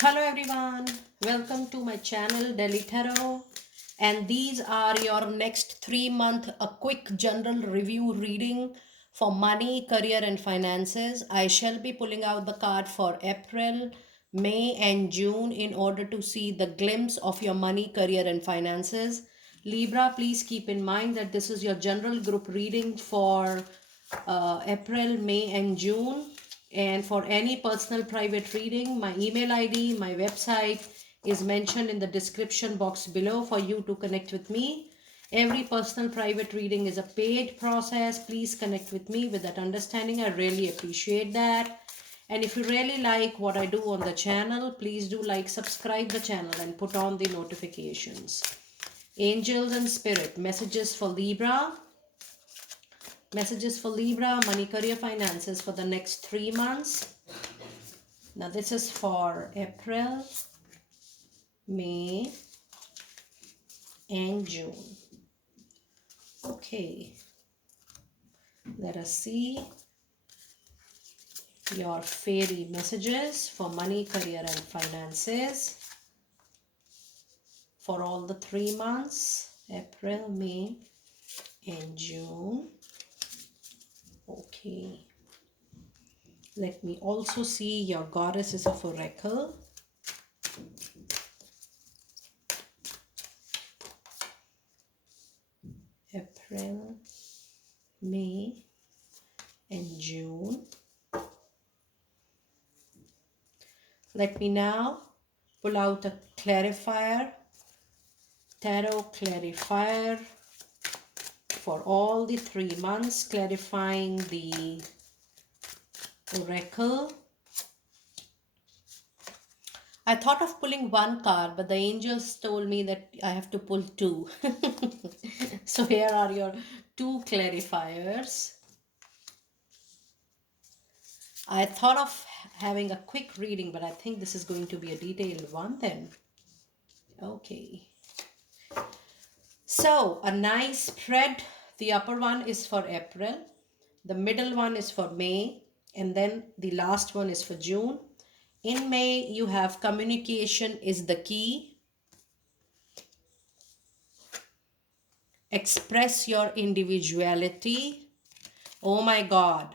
Hello everyone, welcome to my channel Delhi Tarot, and these are your next 3 month a quick general review reading for money, career and finances. I shall be pulling out the card for April, May and June in order to see the glimpse of your money, career and finances. Libra, please keep in mind that this is your general group reading for April, May and June. And for any personal private reading, my email ID, my website is mentioned in the description box below for you to connect with me. Every personal private reading is a paid process. Please connect with me with that understanding. I really appreciate that. And if you really like what I do on the channel, please do like, subscribe the channel and put on the notifications. Angels and Spirit, messages for Libra. Messages for Libra, money, career, finances for the next 3 months. Now this is for April, May and June. Okay, let us see your fairy messages for money, career and finances for all the 3 months, April, May and June. Okay, let me also see your goddesses of oracle. April, May and June. Let me now pull out a clarifier, tarot clarifier for all the 3 months, clarifying the oracle. I thought of pulling one card, but the angels told me that I have to pull two. So here are your two clarifiers. I thought of having a quick reading, but I think this is going to be a detailed one then. Okay. So a nice spread. The upper one is for April, the middle one is for May, and then the last one is for June. In May, you have communication is the key. Express your individuality. Oh my God.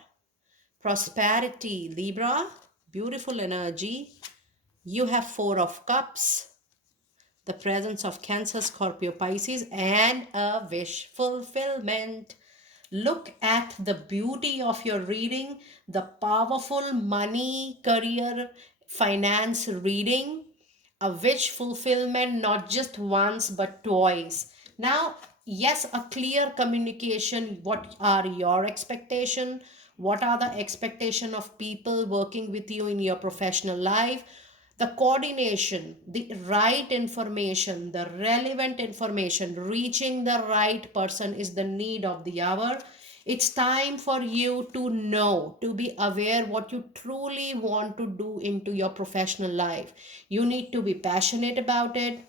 Prosperity, Libra. Beautiful energy. You have 4 of Cups. The presence of Cancer, Scorpio, Pisces, and a wish fulfillment. Look at the beauty of your reading, the powerful money, career, finance reading, a wish fulfillment, not just once but twice. Now, yes, a clear communication. What are your expectation? What are the expectation of people working with you in your professional life? The coordination, the right information, the relevant information, reaching the right person is the need of the hour. It's time for you to know, to be aware what you truly want to do into your professional life. You need to be passionate about it.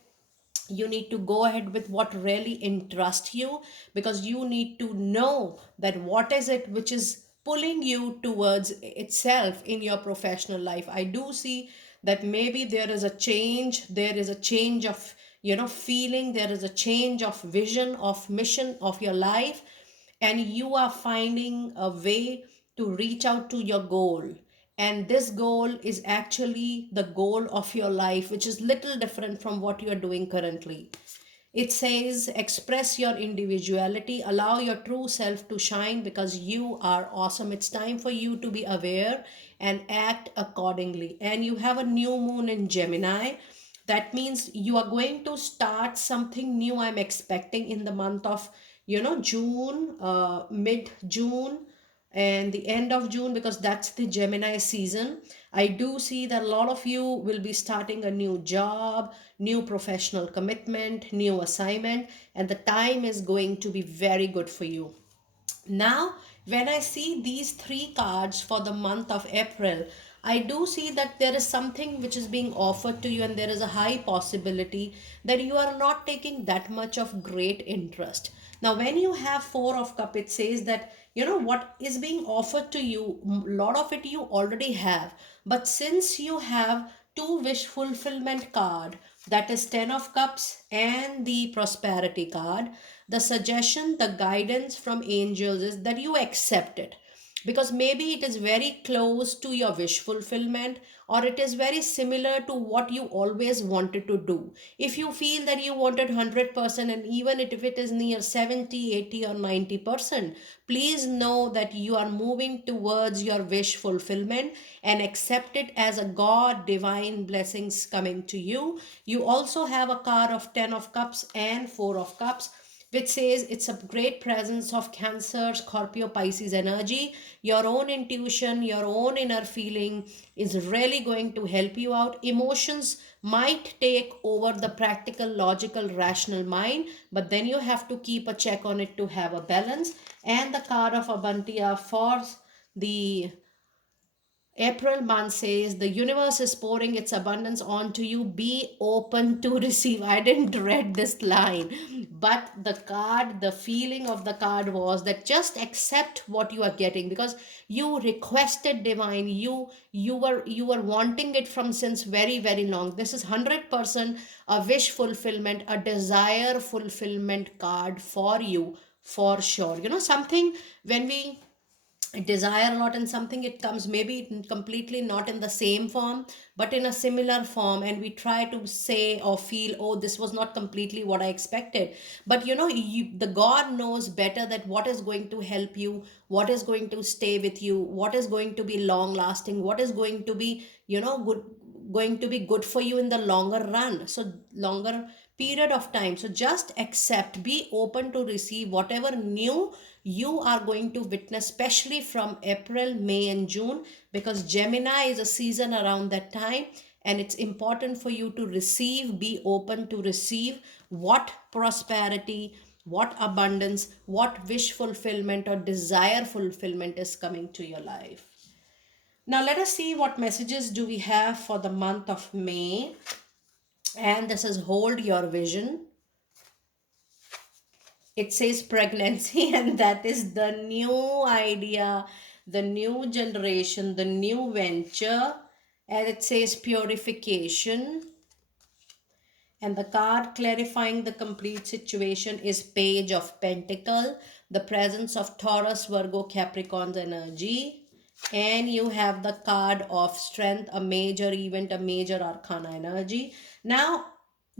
You need to go ahead with what really interests you, because you need to know that what is it which is pulling you towards itself in your professional life. I do see that maybe there is a change, there is a change of feeling, there is a change of vision, of mission of your life, and you are finding a way to reach out to your goal. And this goal is actually the goal of your life, which is little different from what you are doing currently. It says express your individuality, allow your true self to shine, because you are awesome. It's time for you to be aware and act accordingly. And you have a new moon in Gemini. That means you are going to start something new. I'm expecting in the month of June, mid June and the end of June, because that's the Gemini season. I do see that a lot of you will be starting a new job, new professional commitment, new assignment, and the time is going to be very good for you. Now, when I see these 3 cards for the month of April, I do see that there is something which is being offered to you, and there is a high possibility that you are not taking that much of great interest. Now, when you have 4 of Cup, it says that what is being offered to you, a lot of it you already have. But since you have two wish fulfillment card, that is 10 of cups and the prosperity card, the suggestion, the guidance from angels is that you accept it, because maybe it is very close to your wish fulfillment, or it is very similar to what you always wanted to do. If you feel that you wanted 100%, and even if it is near 70, 80 or 90%, please know that you are moving towards your wish fulfillment, and accept it as a God divine blessings coming to you. You also have a card of 10 of cups and 4 of cups, which says it's a great presence of Cancer, Scorpio, Pisces energy. Your own intuition, your own inner feeling is really going to help you out. Emotions might take over the practical, logical, rational mind, but then you have to keep a check on it to have a balance. And the card of Abuntia for the April month says the universe is pouring its abundance onto you. Be open to receive. I didn't read this line, but the card, the feeling of the card was that just accept what you are getting, because you requested divine. You were wanting it from since very very long. This is 100% a wish fulfillment, a desire fulfillment card for you for sure. You know something, when we desire a lot in something, it comes maybe completely not in the same form but in a similar form, and we try to say or feel, oh, this was not completely what I expected. But the God knows better that what is going to help you, what is going to stay with you, what is going to be long lasting, what is going to be good for you in the longer run, so longer period of time. So just accept, be open to receive whatever new you are going to witness, especially from April, May and June, because Gemini is a season around that time, and it's important for you to receive, be open to receive what prosperity, what abundance, what wish fulfillment or desire fulfillment is coming to your life. Now let us see what messages do we have for the month of May. And this is hold your vision. It says pregnancy, and that is the new idea, the new generation, the new venture. And it says purification. And the card clarifying the complete situation is Page of Pentacle, the presence of Taurus, Virgo, Capricorn's energy. And you have the card of Strength, a major event, a major arcana energy. Now,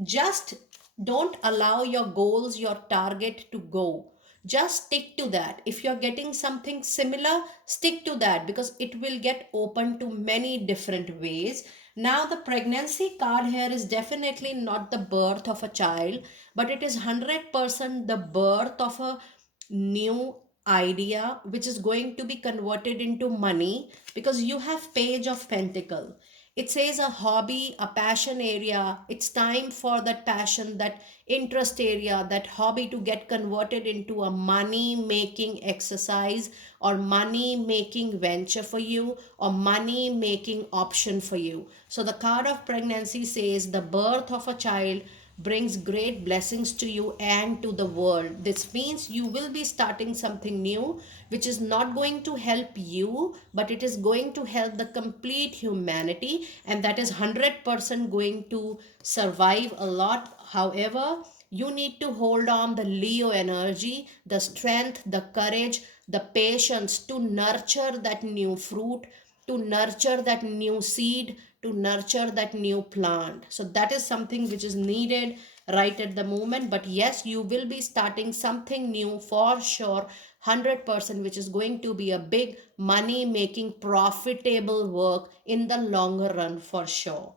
just don't allow your goals, your target to go. Just stick to that. If you're getting something similar, stick to that, because it will get open to many different ways. Now, the pregnancy card here is definitely not the birth of a child, but it is 100% the birth of a new idea which is going to be converted into money, because you have Page of Pentacle. It says a hobby, a passion area. It's time for that passion, that interest area, that hobby to get converted into a money making exercise or money making venture for you, or money making option for you. So the card of pregnancy says the birth of a child brings great blessings to you and to the world. This means you will be starting something new, which is not going to help you, but it is going to help the complete humanity, and that is 100% going to survive a lot. However, you need to hold on the Leo energy, the strength, the courage, the patience to nurture that new fruit, to nurture that new seed, to nurture that new plant. So that is something which is needed right at the moment. But yes, you will be starting something new for sure, 100%, which is going to be a big money making profitable work in the longer run for sure.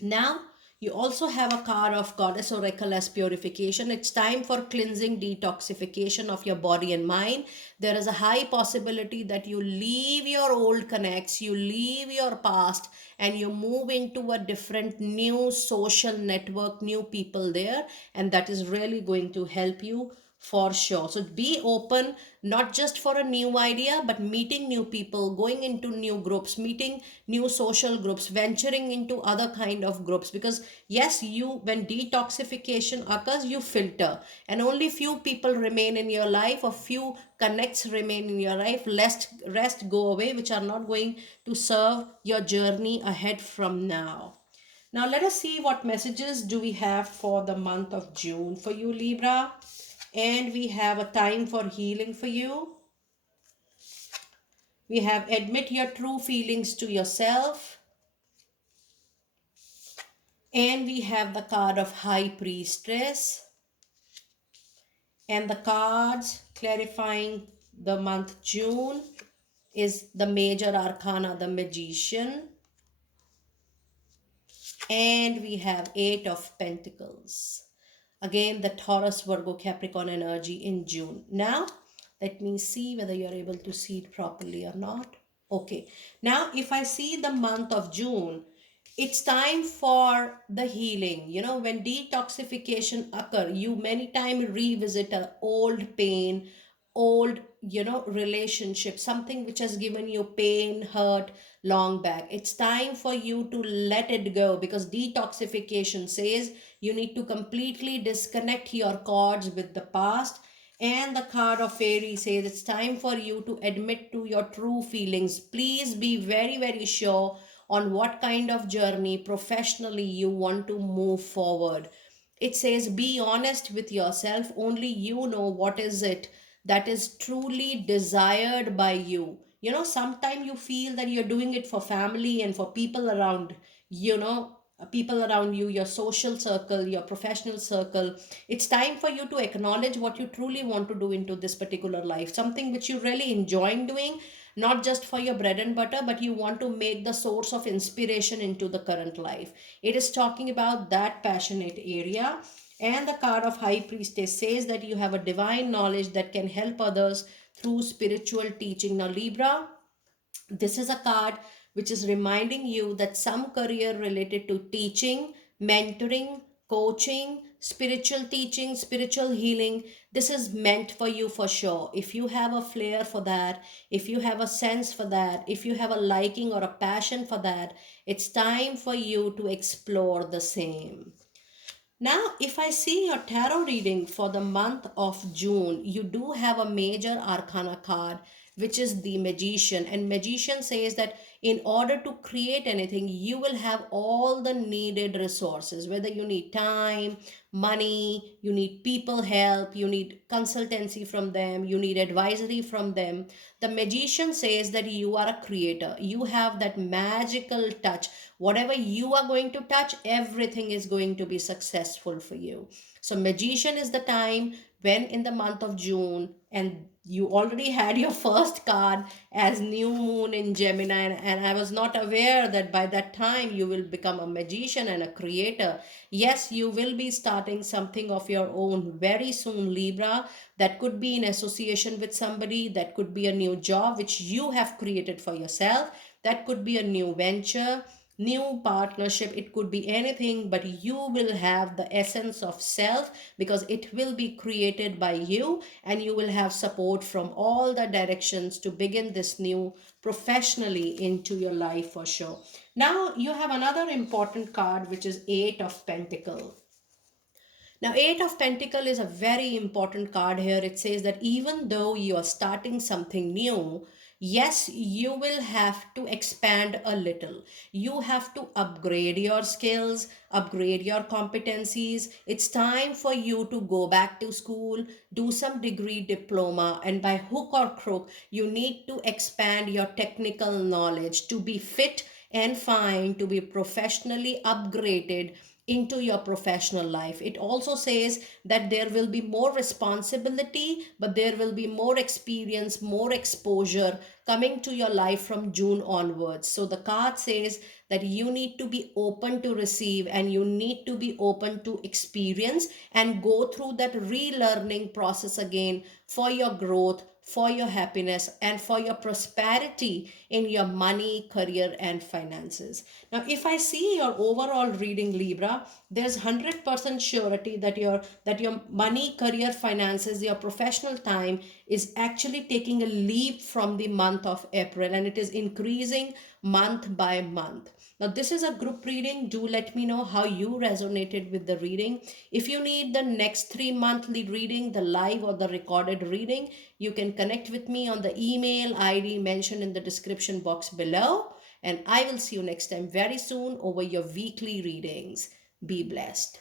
Now, you also have a card of Goddess Oracle as purification. It's time for cleansing, detoxification of your body and mind. There is a high possibility that you leave your old connects, you leave your past, and you move into a different new social network, new people there. And that is really going to help you for sure. So be open, not just for a new idea, but meeting new people, going into new groups, meeting new social groups, venturing into other kind of groups. Because yes, you, when detoxification occurs, you filter, and only few people remain in your life, or few connects remain in your life. Rest go away, which are not going to serve your journey ahead from now. Now let us see what messages do we have for the month of June for you, Libra. And we have a time for healing for you. We have admit your true feelings to yourself. And we have the card of High Priestess. And the cards clarifying the month June is the Major Arcana, the Magician. And we have Eight of Pentacles. Again, the Taurus, Virgo, Capricorn energy in June. Now, let me see whether you're able to see it properly or not. Okay. Now, if I see the month of June, it's time for the healing. You know, when detoxification occur, you many times revisit an old pain, old, relationship, something which has given you pain, hurt long back. It's time for you to let it go, because detoxification says you need to completely disconnect your cords with the past. And the card of fairy says it's time for you to admit to your true feelings. Please be very, very sure on what kind of journey professionally you want to move forward. It says be honest with yourself. Only you know what is it that is truly desired by you. Sometimes you feel that you're doing it for family and for people around, you know, people around you, your social circle, your professional circle. It's time for you to acknowledge what you truly want to do into this particular life, something which you really enjoy doing, not just for your bread and butter, but you want to make the source of inspiration into the current life. It is talking about that passionate area. And the card of High Priestess says that you have a divine knowledge that can help others through spiritual teaching. Now, Libra, this is a card which is reminding you that some career related to teaching, mentoring, coaching, spiritual teaching, spiritual healing, this is meant for you for sure. If you have a flair for that, if you have a sense for that, if you have a liking or a passion for that, it's time for you to explore the same. Now, if I see your tarot reading for the month of June, you do have a major arcana card, which is the Magician. And Magician says that in order to create anything, you will have all the needed resources, whether you need time, money, you need people help, you need consultancy from them, you need advisory from them. The Magician says that you are a creator. You have that magical touch. Whatever you are going to touch, everything is going to be successful for you. So Magician is the time when in the month of June, and you already had your first card as new moon in Gemini, and I was not aware that by that time you will become a magician and a creator. Yes, you will be starting something of your own very soon, Libra. That could be in association with somebody, that could be a new job which you have created for yourself, that could be a new venture, new partnership. It could be anything, but you will have the essence of self, because it will be created by you, and you will have support from all the directions to begin this new professionally into your life for sure. Now you have another important card, which is Eight of Pentacles. Now, Eight of Pentacle is a very important card here. It says that even though you are starting something new, yes, you will have to expand a little. You have to upgrade your skills, upgrade your competencies. It's time for you to go back to school, do some degree diploma, and by hook or crook, you need to expand your technical knowledge to be fit and fine, to be professionally upgraded into your professional life. It also says that there will be more responsibility, but there will be more experience, more exposure coming to your life from June onwards. So the card says that you need to be open to receive, and you need to be open to experience and go through that relearning process again for your growth, for your happiness and for your prosperity in your money, career, and finances. Now, if I see your overall reading, Libra, there's 100% surety that your money, career, finances, your professional time is actually taking a leap from the month of April, and it is increasing month by month. Now, this is a group reading. Do let me know how you resonated with the reading. If you need the next 3 monthly reading, the live or the recorded reading, you can connect with me on the email ID mentioned in the description box below. And I will see you next time very soon over your weekly readings. Be blessed.